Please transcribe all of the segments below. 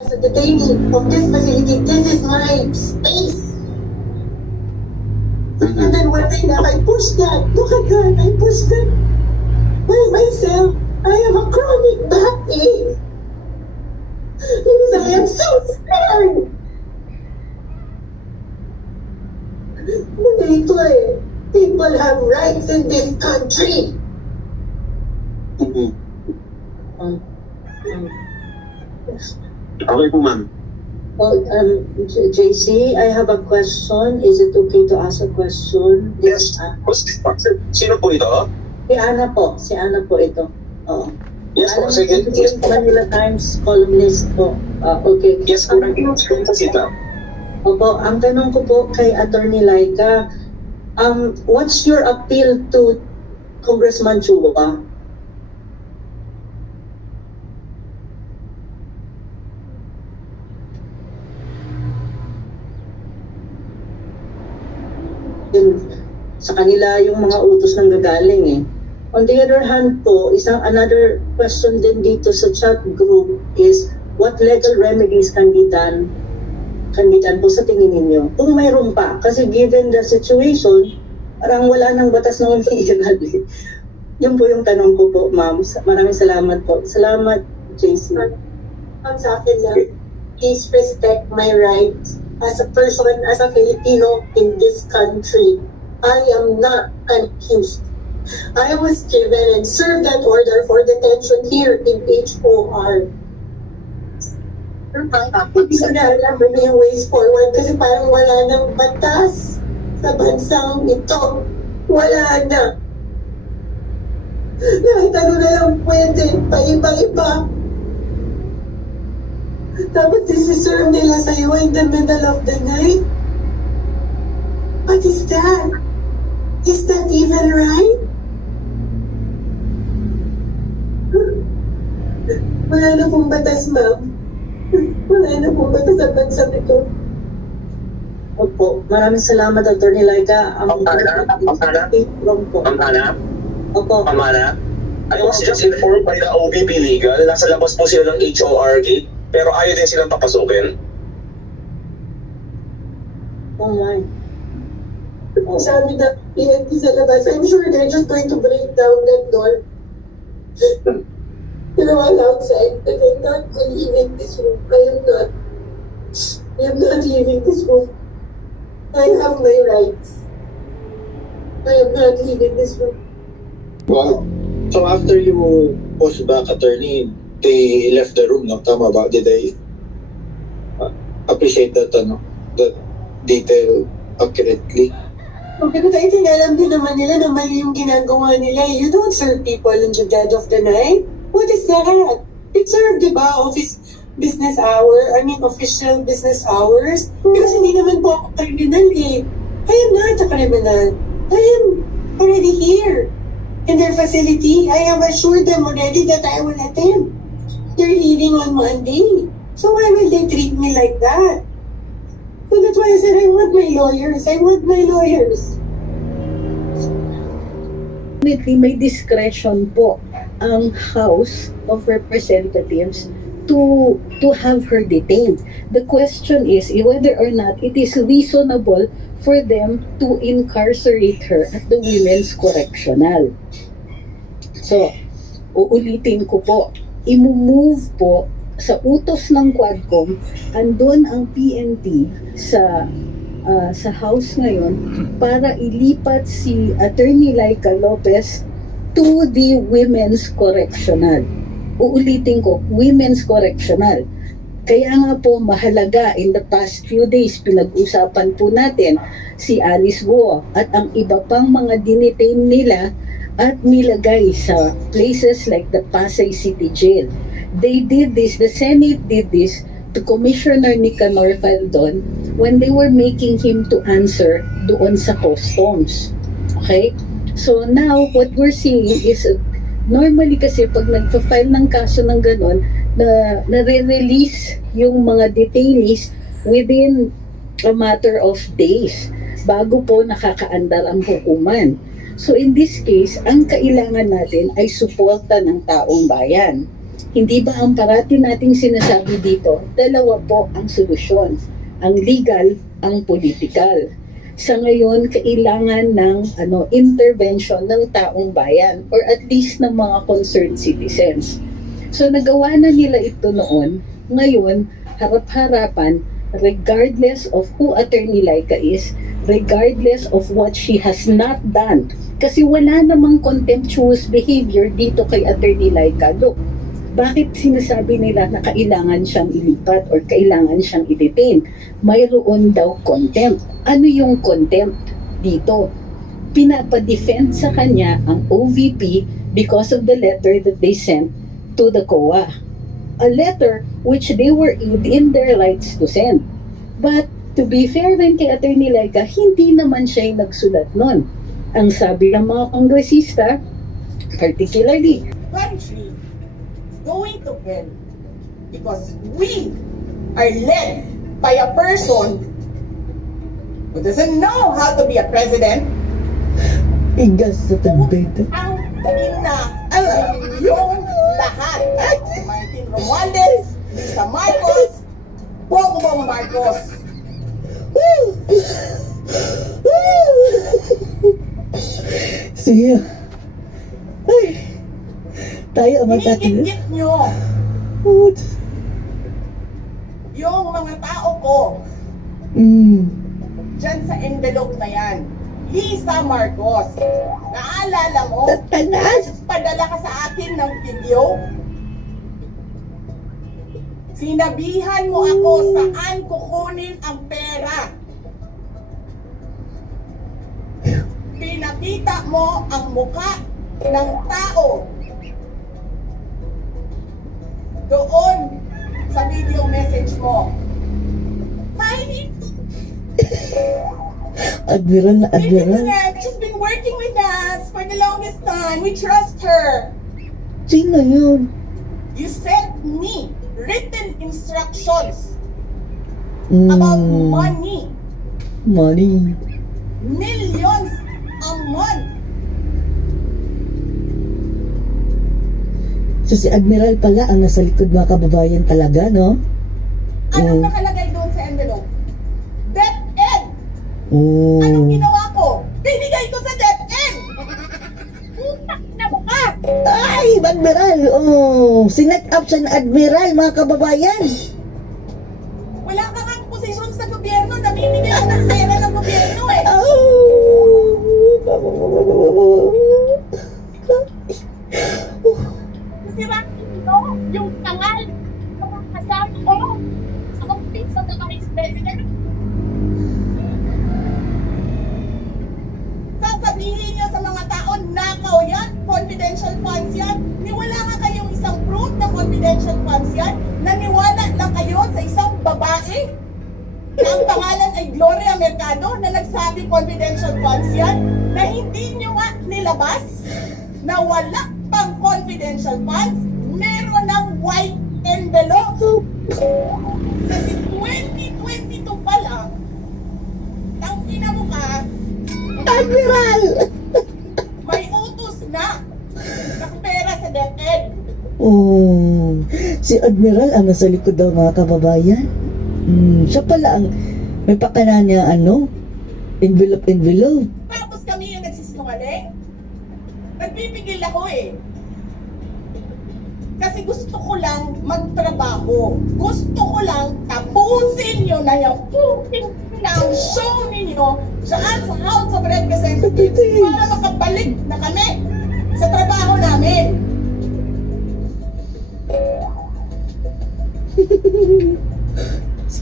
As a detainee of this facility, this is my space. And then one day now, I pushed that. Look at that, I pushed that by myself. I have a chronic backache. Because I am so scared. People have rights in this country. Okay po, ma'am. Well, JC, I have a question. Is it okay to ask a question? Yes. Sino po ito? Si Ana po ito. Oo. Yes po, sige. Yes po. Manila Times columnist po. Okay. Yes po, sita. Opo, ang tanong ko po kay Attorney Laika, what's your appeal to Congressman Chua? Sa kanila yung mga utos nang gagaling eh. On the other hand po, another question din dito sa chat group is what legal remedies can be done po sa tingin ninyo? Kung mayroon pa, kasi given the situation, parang wala nang batas na illegal. Yun po yung tanong ko po, ma'am. Maraming salamat po. Salamat, JC. Ang sa akin lang, please respect my rights as a person, as a Filipino in this country. I am not an accused. I was given and served that order for detention here in HOR. Hindi ko na alam ano yung ways forward kasi parang wala nang batas sa bansang ito. Wala na. Kahit ano na lang pwede, paiba-iba. Tapos isi-serve nila sa'yo in the middle of the night. What is that? Is that even right? Wala na pong batas, ma'am. Wala na pong batas sa bansang ito. Opo, maraming salamat, Attorney Laika. Ma'am Hana? Opo. Ma'am Hana? I was just informed by the OVP Legal, nasa labas po sila ng HOR gate, pero ayaw din silang papasukin. Oh my. Sabi na PNP sa labas, I'm sure they're just going to break down that door. They're all outside, but I'm not leaving this room. I am not leaving this room. I have my rights. I am not leaving this room. Wow. So after you post back, attorney, they left the room, no? Tama ba? Did they appreciate that, that detail accurately? Because I think alam din naman nila na mali yung ginagawa nila. You don't serve people in the dead of the night. What is that? It served, di ba, official business hours. Because hindi naman po ako criminal eh. I am not a criminal. I am already here. In their facility, I have assured them already that I will attend their hearing on Monday. So why will they treat me like that? So that's why I said I want my lawyers. Definitely may discretion po ang House of Representatives to have her detained. The question is whether or not it is reasonable for them to incarcerate her at the Women's Correctional. So, uulitin ko po, i-move po sa utos ng Quadcom, andun ang PNP sa House ngayon para ilipat si Attorney Laika Lopez to the Women's Correctional. Uulitin ko, Women's Correctional. Kaya nga po mahalaga, in the past few days, pinag-usapan po natin si Alice Go at ang iba pang mga dinetain nila at nilagay sa places like the Pasay City Jail. They did this, the Senate did this to Commissioner Nicanor Faldon when they were making him to answer doon sa customs. Okay? So now, what we're seeing is, normally kasi pag nagpa-file ng kaso ng ganon, na-release yung mga detainees within a matter of days bago po nakakaandar ang hukuman. So in this case, ang kailangan natin ay suporta ng taong bayan. Hindi ba ang parati nating sinasabi dito, dalawa po ang solusyon, ang legal, ang political. Sa ngayon, kailangan ng intervention ng taong bayan or at least ng mga concerned citizens. So nagawa na nila ito noon, ngayon, harap-harapan, regardless of who Attorney Laika is, regardless of what she has not done. Kasi wala namang contemptuous behavior dito kay Attorney Laika. Look, bakit sinasabi nila na kailangan siyang ilipat or kailangan siyang i-detain? Mayroon daw contempt. Ano yung contempt dito? Pinapa-defend sa kanya ang OVP because of the letter that they sent to the COA. A letter which they were in their rights to send. But to be fair rin kay Attorney Laika, hindi naman siya yung nagsulat nun. Ang sabi ng mga kongresista, particularly, country is going to hell because we are led by a person who doesn't know how to be a president, Igas sa tagbete. ang ina yung lahat. Martin Romualdez, Lisa Marcos, Bongbong Marcos. Sige. Ay. Tayo ang magtatin. Hinigit nyo yung mga tao ko dyan sa envelope na yan. Lisa Marcos, naalala mo? Tanas. Padala ka sa akin ng video. Sinabihan mo ako saan kukunin ang pera. Pinakita mo ang muka ng tao doon sa video message mo. Mahini. Admiral na admiral. She's been working with us for the longest time. We trust her. Sino yun? You sent me written instructions about money. Money. Millions a month. So si Admiral pala ang nasa likod mga kababayan talaga, no? Anong nakalagay doon sa envelope? DepEd. Oh. Anong ginawa ko? Binigay ko sa DepEd. Putak na mukha. Ay, Admiral! Oh, sinet up siya ng Admiral, mga kababayan. Wala ka kang posisyon sa gobyerno. Namimigay ka ng pera ng gobyerno eh. Kasi bakit ito? Yung tangal ng mga kasama ko sa office of the Vice President. Sasabihin niyo sa mga tao, nakaw yan, confidential funds yan. Niwala nga kayong isang proof na confidential funds yan. Naniwala lang kayo sa isang babae na ang pangalan ay Gloria Mercado na nagsabi confidential funds yan, na hindi nyo nga nilabas na wala pang confidential funds, meron ng white envelope. Kasi 2022 pa lang, ang kinamukha, Admiral! may utos na ng pera sa DepEd. Oh, si Admiral ang nasa likod daw mga kababayan. Siya pala ang may pakana niya envelope. Tapos kami yung nagsisinungaling. Nagpipigil ako eh. Kasi gusto ko lang magtrabaho. Gusto ko lang tapusin nyo na yung puting ng show ninyo saan sa House of Representatives para makabalik na kami sa trabaho namin.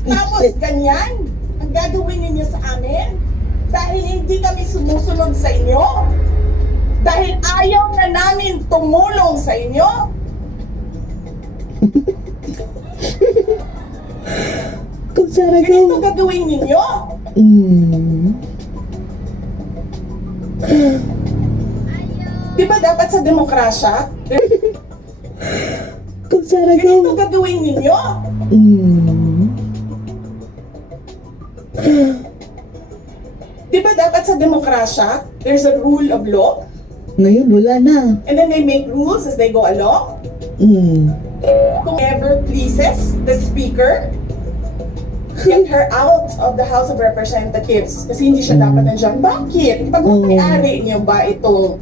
Tapos ganyan ang gagawin ninyo sa amin dahil hindi kami sumusunod sa inyo, dahil ayaw na namin tumulong sa inyo. Kung sana Ganito daw. gagawin ninyo. Di ba dapat sa demokrasya? Kung sana Ganito daw. gagawin ninyo. Di ba dapat sa demokrasya, there's a rule of law, Ngayon wala na. and then they make rules as they go along? Kung ever pleases the speaker, get her out of the House of Representatives kasi hindi siya dapat nandiyan. Bakit? Pag-may-ari niyo ba itong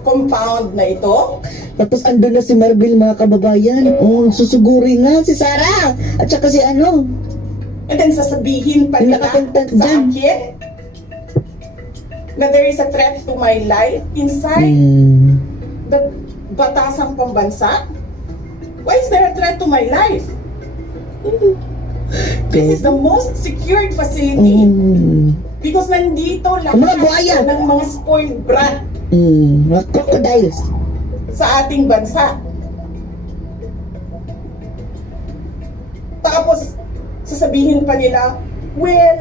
compound na ito? Tapos andun na si Marbil, mga kababayan. Oh, susuguri nga si Sara. At saka si ano. And then sasabihin pa Yung nila nakakanta sa dyan. akin na there is a threat to my life inside the batasang pambansa? Why is there a threat to my life? This is the most secured facility because nandito lahat Mga buhaya. ng mga spoiled brat Mga crocodiles. sa ating bansa. Tapos, sasabihin pa nila, well,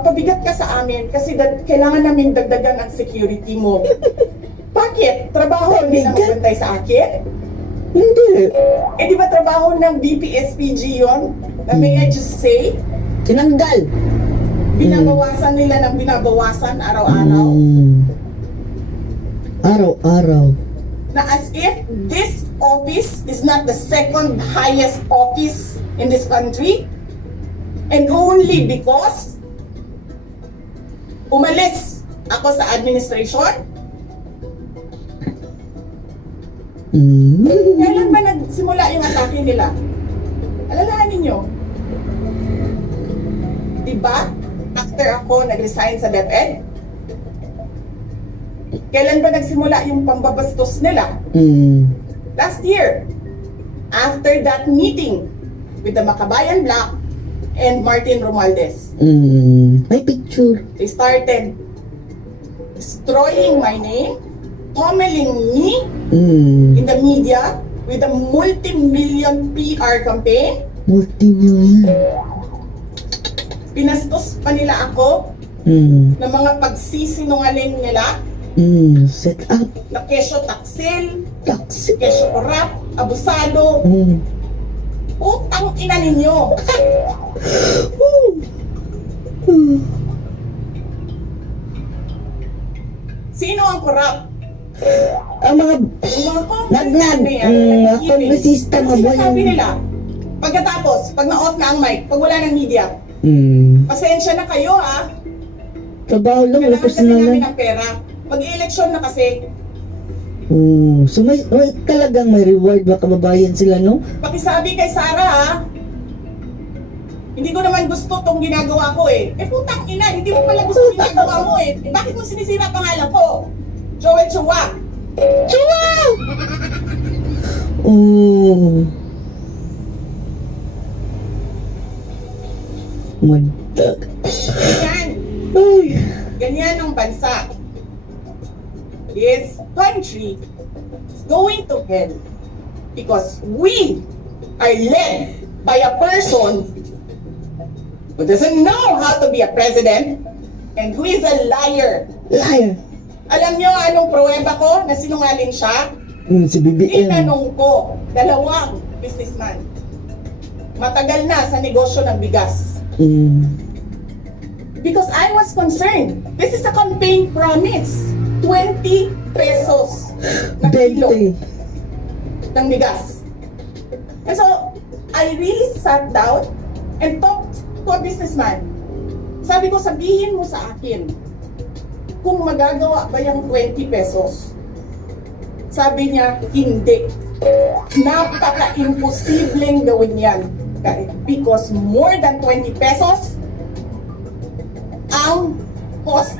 pabigat ka sa amin kasi kailangan namin dagdagan ang security mo. Bakit? Trabaho nila Pabigat? magbantay sa akin? Hindi. Eh di ba trabaho ng BPSPG yon? Na may I just say, Tinanggal. binabawasan nila ng binabawasan araw-araw. Araw-araw. Na as if this office is not the second highest office in this country, and only because umalis ako sa administration. Kailan ba nagsimula yung atake nila? Alalahanin nyo. Diba? After ako nag-resign sa DepEd, kailan ba nagsimula yung pambabastos nila? Last year. After that meeting with the Makabayan Black and Martin Romualdez. May picture. They started destroying my name, pummeling me in the media with a multi-million PR campaign. Multi-million. Pinastos pa nila ako ng mga pagsisinungaling nila Set up. na kesyo taksil, Taxi. kesyo korap, abusado. Putang ina ninyo. Sino ang korap? Ang mga Yung mga Nagnag. congressman na yan, Mga nag-iibig. kongresista, Ano mga sinasabi boy. nila? Pagkatapos, pag na-off na ang mic, pag wala ng media, pasensya na kayo ha. Trabaho lang, wala Kailangan kasi personalan. namin ng pera. Mag-i-eleksyon na kasi. So may talagang may reward ba kababayan sila, no? Pakisabi kay Sara ha. Hindi ko naman gusto tong ginagawa ko eh. Eh putang ina, hindi mo pala gusto ginagawa mo eh. Bakit mo sinisira pangalan ko? Joel Chua. Mandag. Ganyan. Ay. Ganyan ang bansa. This country is going to hell because we are led by a person who doesn't know how to be a president and who is a liar. Liar. Alam niyo anong pruweba ko na sinungaling siya? Si BBM. Tinanong ko, dalawang businessman. Matagal na sa negosyo ng bigas. Because I was concerned. This is a campaign promise. 20 pesos na kilo 20. ng bigas. And so, I really sat down and talked to a businessman. Sabi ko, sabihin mo sa akin kung magagawa ba yung 20 pesos. Sabi niya, hindi. Napaka-imposibleng gawin yan. Because more than 20 pesos ang cost.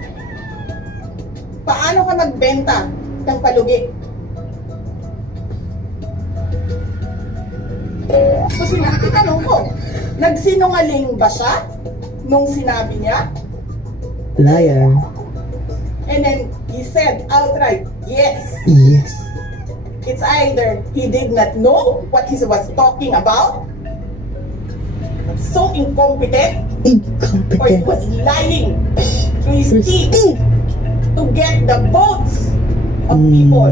Paano ka magbenta ng palugi? So tinanong ko, nagsinungaling ba siya nung sinabi niya? Liar. And then he said outright, yes. Yes. It's either he did not know what he was talking about, so incompetent, or he Incompetent. was lying through his teeth to get the votes of people.